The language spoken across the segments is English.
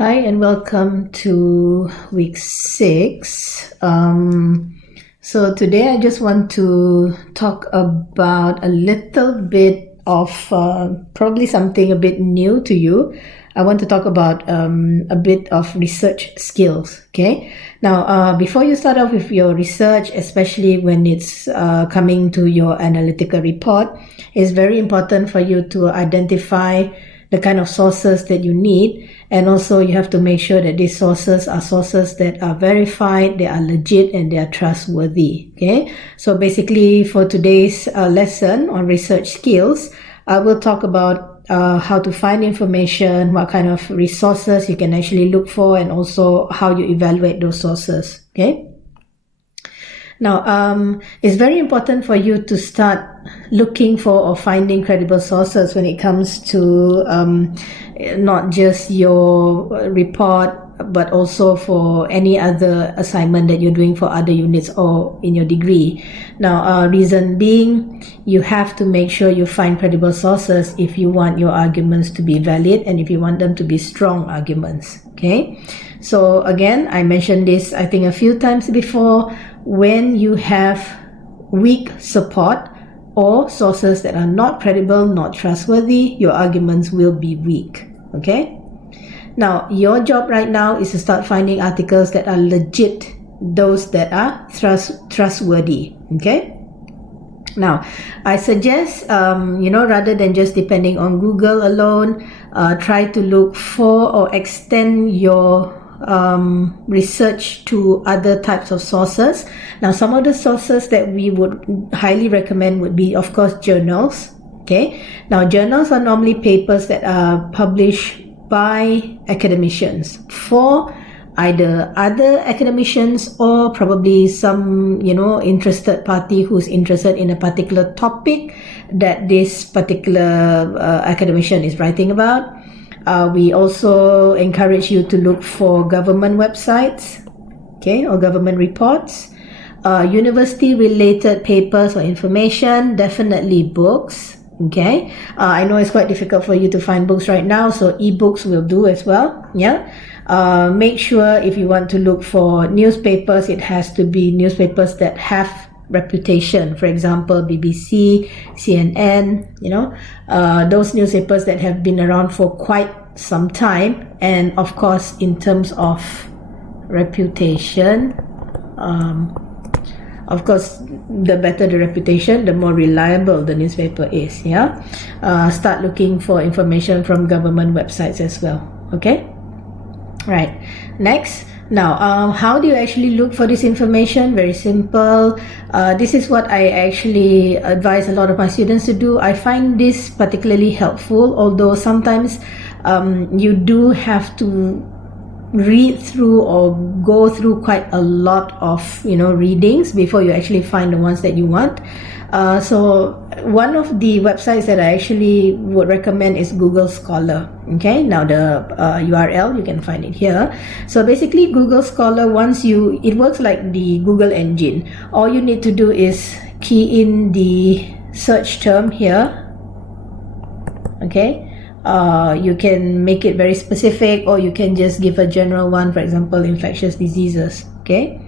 Hi and welcome to week 6. So today I just want to talk about a little bit of probably something a bit new to you. I want to talk about a bit of research skills. Okay. Now, before you start off with your research, especially when it's coming to your analytical report, it's very important for you to identify the kind of sources that you need, and also you have to make sure that these sources are sources that are verified, they are legit, and they are trustworthy. Okay, so basically for today's lesson on research skills, I will talk about how to find information, what kind of resources you can actually look for, and also how you evaluate those sources. Okay. Now, it's very important for you to start looking for or finding credible sources when it comes to not just your report, but also for any other assignment that you're doing for other units or in your degree. Now, reason being, you have to make sure you find credible sources if you want your arguments to be valid and if you want them to be strong arguments. Okay, so again, I mentioned this I think a few times before. When you have weak support or sources that are not credible, not trustworthy, your arguments will be weak. Okay? Now, your job right now is to start finding articles that are legit, those that are trustworthy. Okay? Now, I suggest, rather than just depending on Google alone, try to look for or extend your research to other types of sources. Now, some of the sources that we would highly recommend would be, of course, journals. Okay. Now, journals are normally papers that are published by academicians for either other academicians or probably some, interested party who's interested in a particular topic that this particular academician is writing about. We also encourage you to look for government websites, okay, or government reports, university-related papers or information, definitely books, okay. I know it's quite difficult for you to find books right now, so ebooks will do as well, yeah. Make sure if you want to look for newspapers, it has to be newspapers that have reputation. For example, BBC, CNN, those newspapers that have been around for quite some time. And of course, in terms of reputation, of course, the better the reputation, the more reliable the newspaper is. Yeah, start looking for information from government websites as well. Okay, right. Next. Now, how do you actually look for this information? Very simple. This is what I actually advise a lot of my students to do. I find this particularly helpful, although sometimes you do have to read through or go through quite a lot of readings before you actually find the ones that you want. So one of the websites that I actually would recommend is Google Scholar. Okay, now the URL, you can find it here. So basically, Google Scholar, it works like the Google engine. All you need to do is key in the search term here. Okay, you can make it very specific, or you can just give a general one, for example, infectious diseases. Okay,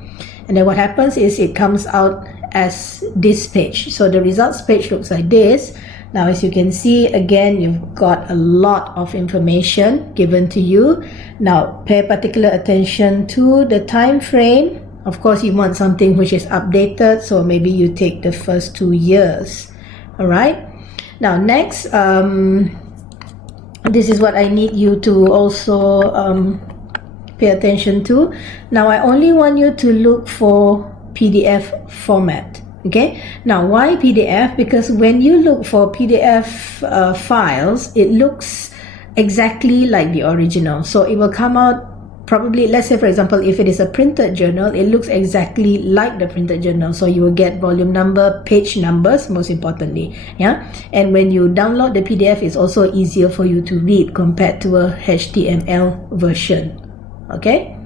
and then what happens is it comes out as this page. So the results page looks like this. Now, as you can see, again, you've got a lot of information given to you. Now, pay particular attention to the time frame. Of course, you want something which is updated, so maybe you take the first 2 years. All right. Now, next, this is what I need you to also pay attention to. Now, I only want you to look for PDF format. Okay, now why PDF? Because when you look for PDF files, it looks exactly like the original. So it will come out probably, let's say for example, if it is a printed journal, it looks exactly like the printed journal. So you will get volume number, page numbers, most importantly. Yeah, and when you download the PDF, it's also easier for you to read compared to a HTML version. Okay,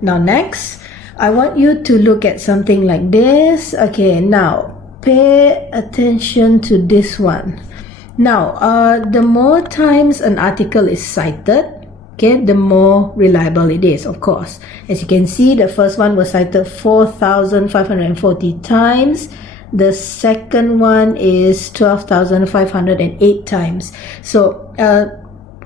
now next, I want you to look at something like this. Okay, now pay attention to this one. Now, the more times an article is cited, okay, the more reliable it is, of course. As you can see, the first one was cited 4,540 times. The second one is 12,508 times. So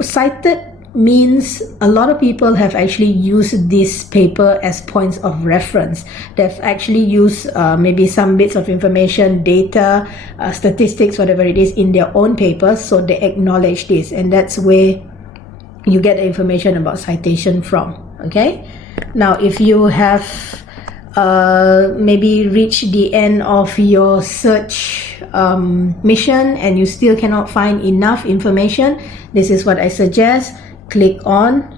cited means a lot of people have actually used this paper as points of reference. They've actually used maybe some bits of information, data, statistics, whatever it is, in their own papers, so they acknowledge this, and that's where you get the information about citation from. Okay, now if you have maybe reached the end of your search mission and you still cannot find enough information, this is what I suggest. Click on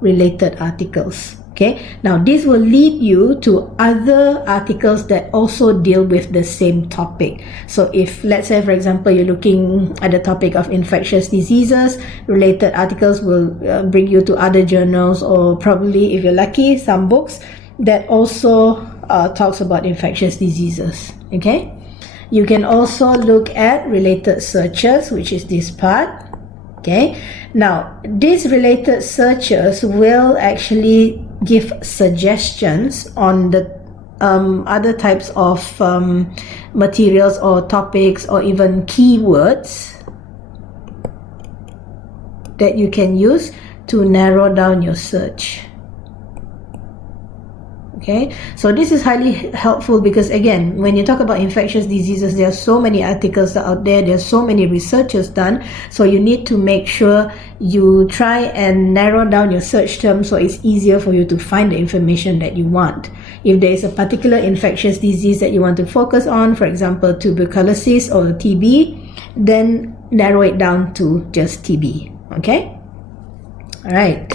related articles. Okay, now this will lead you to other articles that also deal with the same topic. So if, let's say for example, you're looking at the topic of infectious diseases, related articles will bring you to other journals, or probably, if you're lucky, some books that also talks about infectious diseases. Okay, you can also look at related searches, which is this part. Okay, now these related searches will actually give suggestions on the other types of materials or topics or even keywords that you can use to narrow down your search. Okay, so this is highly helpful because, again, when you talk about infectious diseases, there are so many articles out there, there are so many researches done, so you need to make sure you try and narrow down your search terms so it's easier for you to find the information that you want. If there is a particular infectious disease that you want to focus on, for example tuberculosis or TB, then narrow it down to just TB. Okay, all right.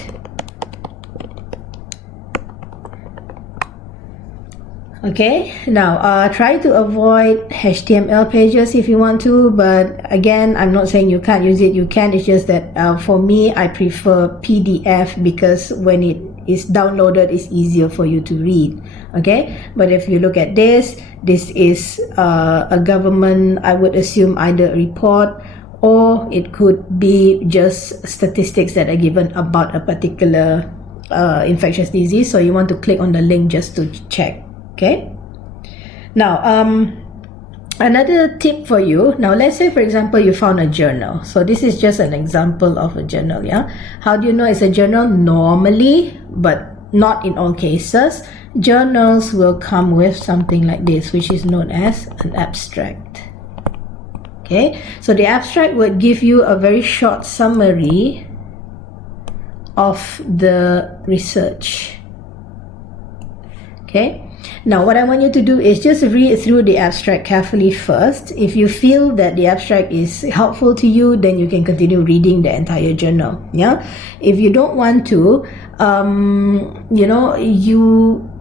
Okay, now try to avoid HTML pages if you want to, but again, I'm not saying you can't use it. You can. It's just that for me, I prefer PDF because when it is downloaded, it's easier for you to read. Okay, but if you look at this is a government, I would assume, either a report or it could be just statistics that are given about a particular infectious disease. So you want to click on the link just to check. Okay, now another tip for you. Now let's say for example you found a journal. So this is just an example of a journal. Yeah, how do you know it's a journal? Normally, but not in all cases, journals will come with something like this, which is known as an abstract. Okay, so the abstract would give you a very short summary of the research. Okay, now what I want you to do is just read through the abstract carefully first. If you feel that the abstract is helpful to you, then you can continue reading the entire journal. Yeah, if you don't want to,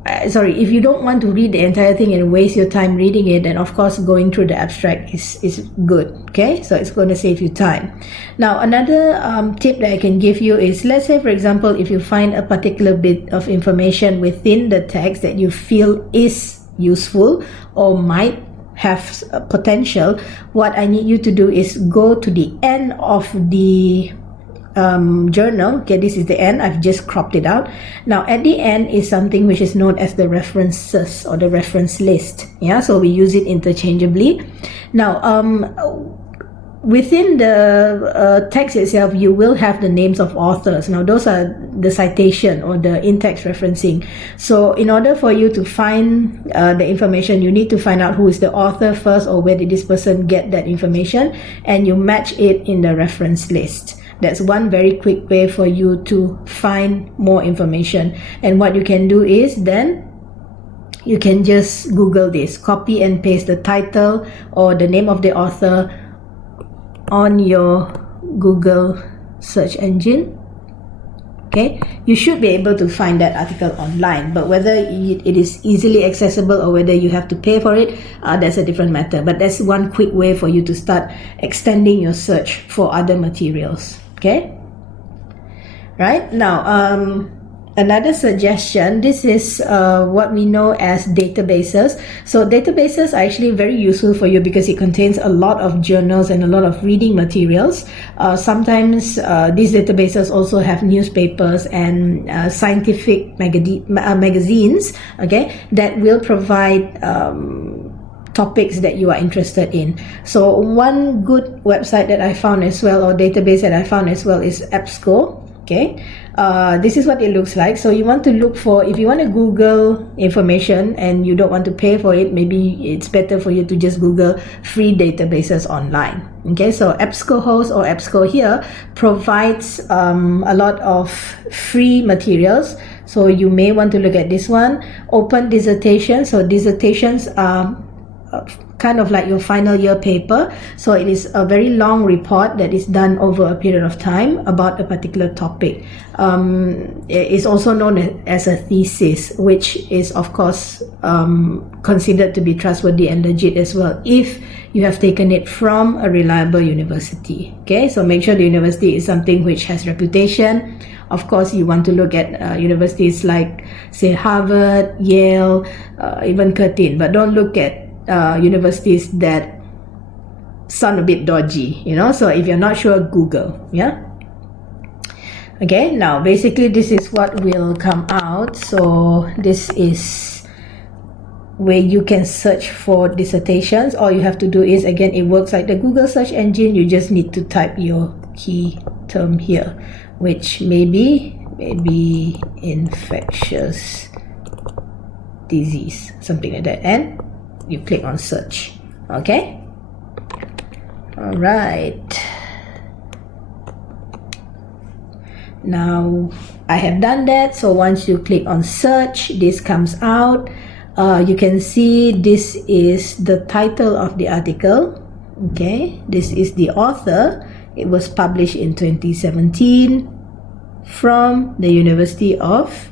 if you don't want to read the entire thing and waste your time reading it, then of course going through the abstract is good. Okay, so it's going to save you time. Now another tip that I can give you is, let's say for example, if you find a particular bit of information within the text that you feel is useful or might have potential, what I need you to do is go to the end of the journal. Okay, this is the end. I've just cropped it out. Now at the end is something which is known as the references or the reference list. Yeah, so we use it interchangeably. Now within the text itself, you will have the names of authors. Now those are the citation or the in-text referencing. So in order for you to find the information, you need to find out who is the author first, or where did this person get that information, and you match it in the reference list. That's one very quick way for you to find more information. And what you can do is then you can just Google this, copy and paste the title or the name of the author on your Google search engine. Okay, you should be able to find that article online, but whether it is easily accessible or whether you have to pay for it, that's a different matter. But that's one quick way for you to start extending your search for other materials. Okay, right now Another suggestion, this is what we know as databases. So databases are actually very useful for you because it contains a lot of journals and a lot of reading materials. Sometimes these databases also have newspapers and scientific magazines, okay, that will provide topics that you are interested in. So one good website that I found as well, or database that I found as well, is EBSCO. Okay, this is what it looks like. So you want to look for, if you want to Google information and you don't want to pay for it, maybe it's better for you to just Google free databases online. Okay, so EBSCOhost or EBSCO here provides a lot of free materials. So you may want to look at this one. Open dissertations. So dissertations are kind of like your final year paper. So it is a very long report that is done over a period of time about a particular topic. It is also known as a thesis, which is of course considered to be trustworthy and legit as well if you have taken it from a reliable university. Okay, so make sure the university is something which has reputation. Of course, you want to look at universities like, say, Harvard, Yale, even Curtin, but don't look at universities that sound a bit dodgy, you know. So if you're not sure, Google. Yeah. Okay, now basically this is what will come out. So this is where you can search for dissertations. All you have to do is, again, it works like the Google search engine. You just need to type your key term here, which maybe infectious disease, something like that, and you click on search. Okay, all right, now I have done that. So once you click on search, this comes out. You can see this is the title of the article. Okay, this is the author. It was published in 2017 from the University of,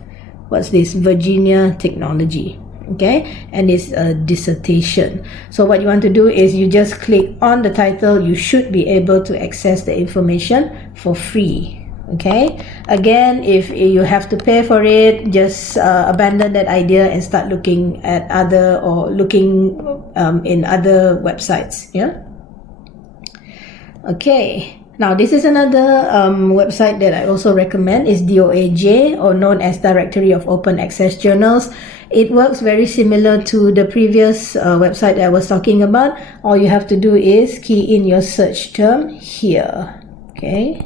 what's this, Virginia Technology. Okay, and it's a dissertation. So what you want to do is you just click on the title. You should be able to access the information for free. Okay, again, if you have to pay for it, just abandon that idea and start looking at other, or looking in other websites. Yeah. Okay, now this is another website that I also recommend, is DOAJ, or known as Directory of Open Access Journals. It works very similar to the previous website that I was talking about. All you have to do is key in your search term here. Okay,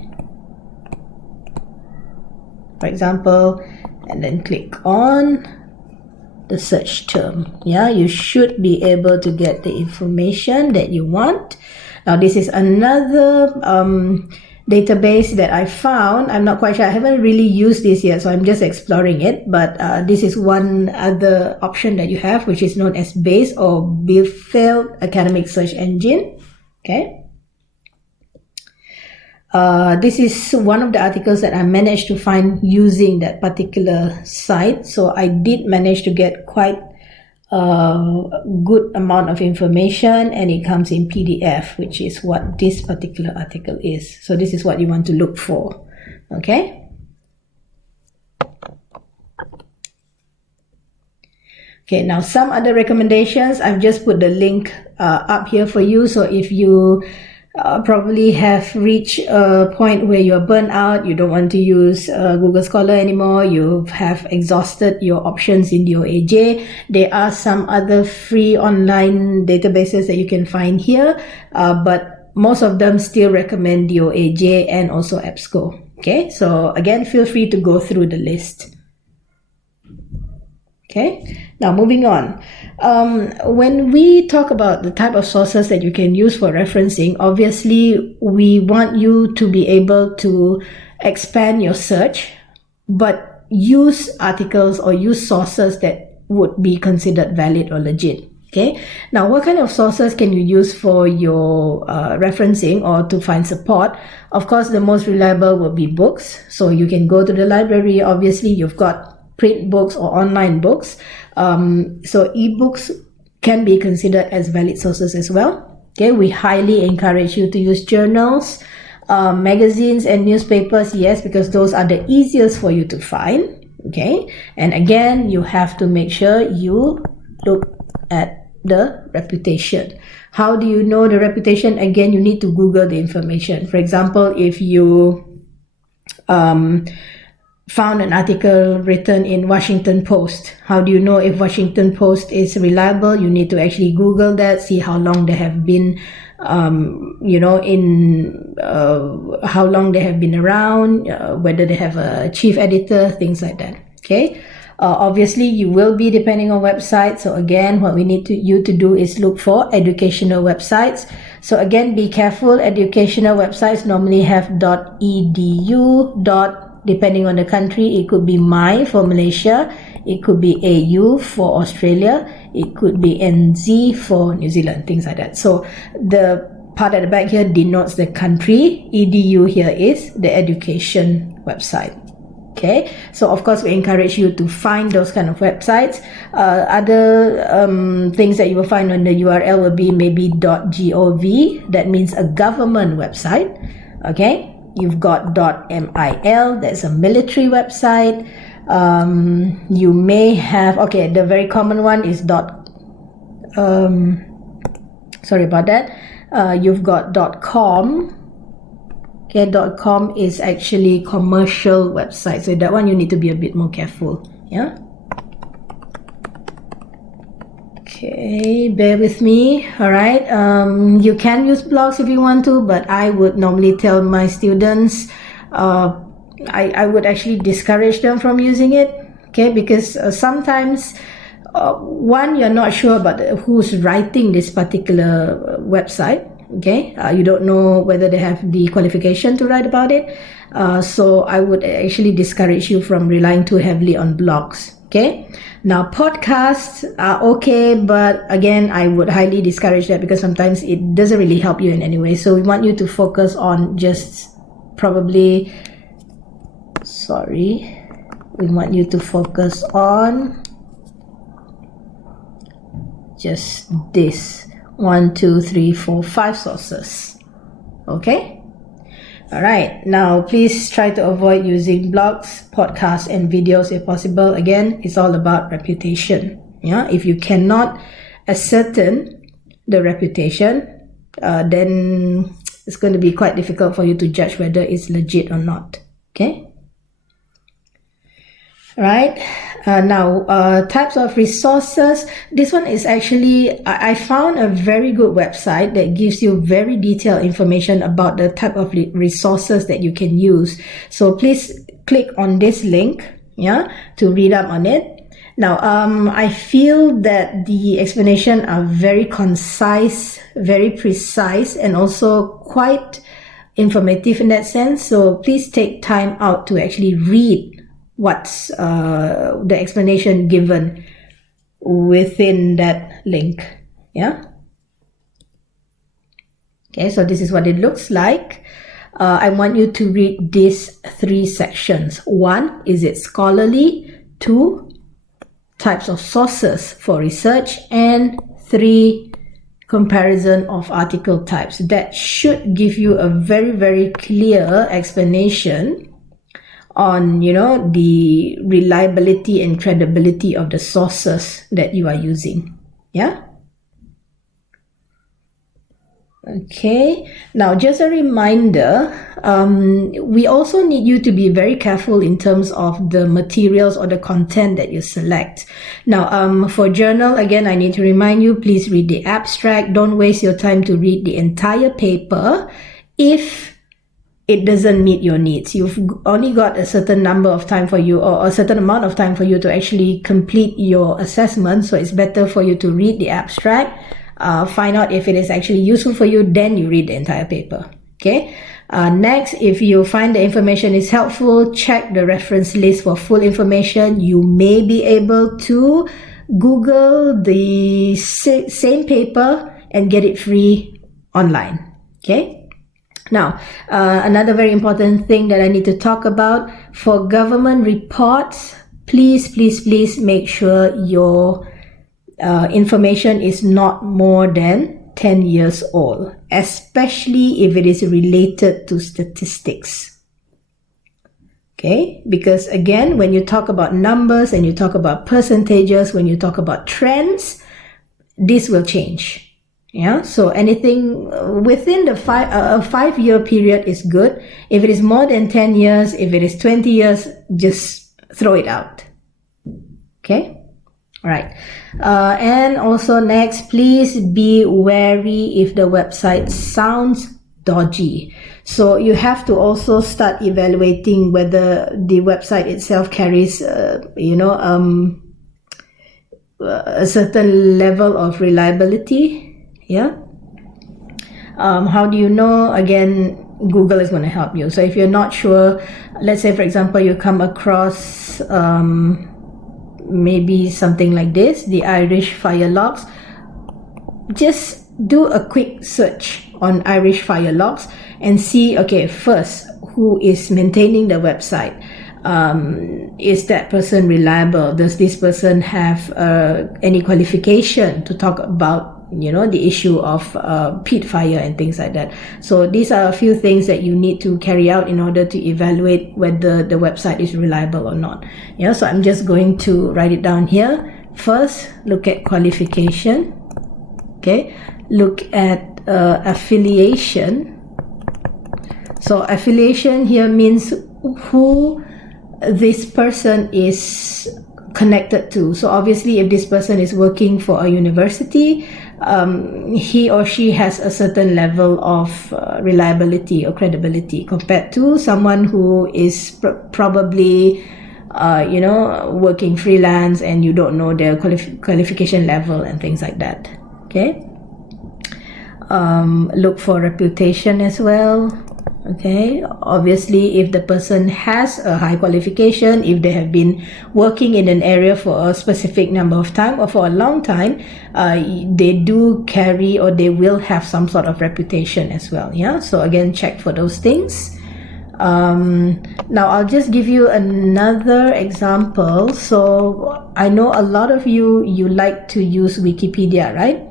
for example, and then click on the search term. Yeah, you should be able to get the information that you want. Now this is another database that I found. I'm not quite sure. I haven't really used this yet, so I'm just exploring it. But this is one other option that you have, which is known as BASE, or Bielefeld Academic Search Engine. Okay. This is one of the articles that I managed to find using that particular site. So I did manage to get quite good amount of information, and it comes in PDF, which is what this particular article is. So this is what you want to look for. Okay. Okay, now some other recommendations. I've just put the link up here for you. So if you probably have reached a point where you're burnt out, you don't want to use Google Scholar anymore, you have exhausted your options in DOAJ, there are some other free online databases that you can find here, but most of them still recommend DOAJ and also EBSCO. Okay, so again, feel free to go through the list. Okay, now moving on. When we talk about the type of sources that you can use for referencing, obviously we want you to be able to expand your search, but use articles or use sources that would be considered valid or legit. Okay, now what kind of sources can you use for your referencing or to find support? Of course, the most reliable will be books. So you can go to the library. Obviously, you've got print books or online books. So ebooks can be considered as valid sources as well. Okay, we highly encourage you to use journals, magazines and newspapers, yes, because those are the easiest for you to find. Okay, and again, you have to make sure you look at the reputation. How do you know the reputation? Again, you need to Google the information. For example, if you found an article written in Washington Post, how do you know if Washington Post is reliable? You need to actually Google that, see how long they have been how long they have been around, whether they have a chief editor, things like that. Okay, obviously you will be depending on websites, so again, what we need you to do is look for educational websites. So again, be careful. Educational websites normally have .edu, depending on the country. It could be my for Malaysia, it could be AU for Australia, it could be NZ for New Zealand, things like that. So the part at the back here denotes the country. EDU here is the education website. Okay, so of course we encourage you to find those kind of websites. Other things that you will find on the URL will be maybe .gov, that means a government website. Okay, you've got .mil, that's a military website. You may have, okay, the very common one is sorry about that. You've got .com. Okay, .com is actually commercial website, so that one you need to be a bit more careful. Yeah. Okay, bear with me. All right. You can use blogs if you want to, but I would normally tell my students, I would actually discourage them from using it. Okay, because sometimes one, you're not sure about who's writing this particular website. Okay, you don't know whether they have the qualification to write about it. So I would actually discourage you from relying too heavily on blogs. Okay, now podcasts are okay, but again, I would highly discourage that because sometimes it doesn't really help you in any way. So we want you to focus on just probably, we want you to focus on just this 1, 2, 3, 4, 5 sources. Okay. All right. Now, please try to avoid using blogs, podcasts, and videos if possible. Again, it's all about reputation. Yeah. If you cannot ascertain the reputation, then it's going to be quite difficult for you to judge whether it's legit or not. Okay. Right. Now, types of resources. This one is actually, I found a very good website that gives you very detailed information about the type of resources that you can use. So please click on this link, yeah, to read up on it. Now, I feel that the explanation are very concise, very precise, and also quite informative in that sense. So please take time out to actually read what's the explanation given within that link. Yeah. Okay, so this is what it looks like. I want you to read these 3 sections. 1, is it scholarly? 2, types of sources for research, and 3, comparison of article types. That should give you a very, very clear explanation on, the reliability and credibility of the sources that you are using. Yeah. Okay. Now, just a reminder, we also need you to be very careful in terms of the materials or the content that you select. Now, for journal, again, I need to remind you, please read the abstract. Don't waste your time to read the entire paper if it doesn't meet your needs. You've only got a certain number of time for you, or a certain amount of time for you to actually complete your assessment. So it's better for you to read the abstract, find out if it is actually useful for you, then you read the entire paper. Okay. Next, if you find the information is helpful, check the reference list for full information. You may be able to Google the same paper and get it free online. Okay. Now, another very important thing that I need to talk about, for government reports, please make sure your information is not more than 10 years old, especially if it is related to statistics. Okay, because again, when you talk about numbers and you talk about percentages, when you talk about trends, this will change. Yeah, so anything within the 5-year period is good. If it is more than 10 years, if it is 20 years, just throw it out. Okay, all right. And also next, please be wary if the website sounds dodgy. So you have to also start evaluating whether the website itself carries, a certain level of reliability. Yeah. How do you know? Again, Google is going to help you. So if you're not sure, let's say for example you come across maybe something like this, the Irish fire logs, just do a quick search on Irish fire logs and see, okay, first, who is maintaining the website? Is that person reliable? Does this person have any qualification to talk about the issue of peat fire and things like that? So these are a few things that you need to carry out in order to evaluate whether the website is reliable or not. Yeah, so I'm just going to write it down here. First, look at qualification. Okay, look at affiliation. So affiliation here means who this person is connected to. So obviously if this person is working for a university, he or she has a certain level of reliability or credibility compared to someone who is probably working freelance and you don't know their qualification level and things like that. Okay. Look for reputation as well. Okay, obviously if the person has a high qualification, if they have been working in an area for a specific number of time or for a long time, they do carry or they will have some sort of reputation as well. Yeah, so again, check for those things. Now I'll just give you another example. So I know a lot of you like to use Wikipedia, right?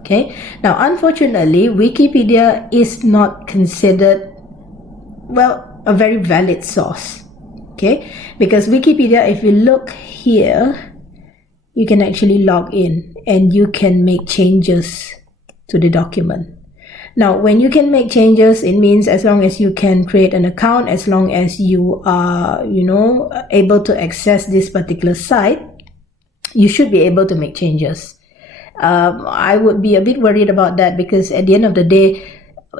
Okay, now unfortunately Wikipedia is not considered, well, a very valid source. Okay, because Wikipedia, if you look here, you can actually log in and you can make changes to the document. Now when you can make changes, it means as long as you can create an account, as long as you are able to access this particular site, you should be able to make changes. I would be a bit worried about that, because at the end of the day,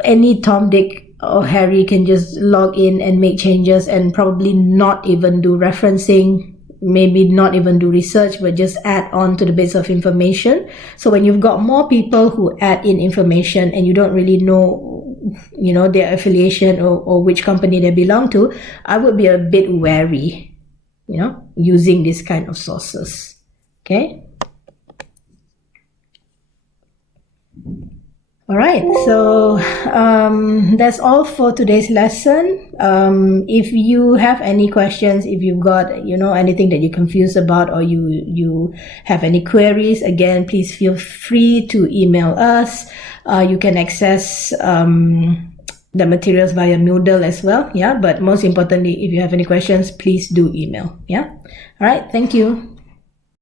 any Tom, Dick or Harry can just log in and make changes and probably not even do referencing, maybe not even do research, but just add on to the base of information. So when you've got more people who add in information and you don't really know, their affiliation or which company they belong to, I would be a bit wary, using this kind of sources. Okay. All right, so that's all for today's lesson. If you have any questions, if you've got anything that you're confused about, or you have any queries, again, please feel free to email us. You can access the materials via Moodle as well. Yeah, but most importantly, if you have any questions, please do email. Yeah. All right, thank you.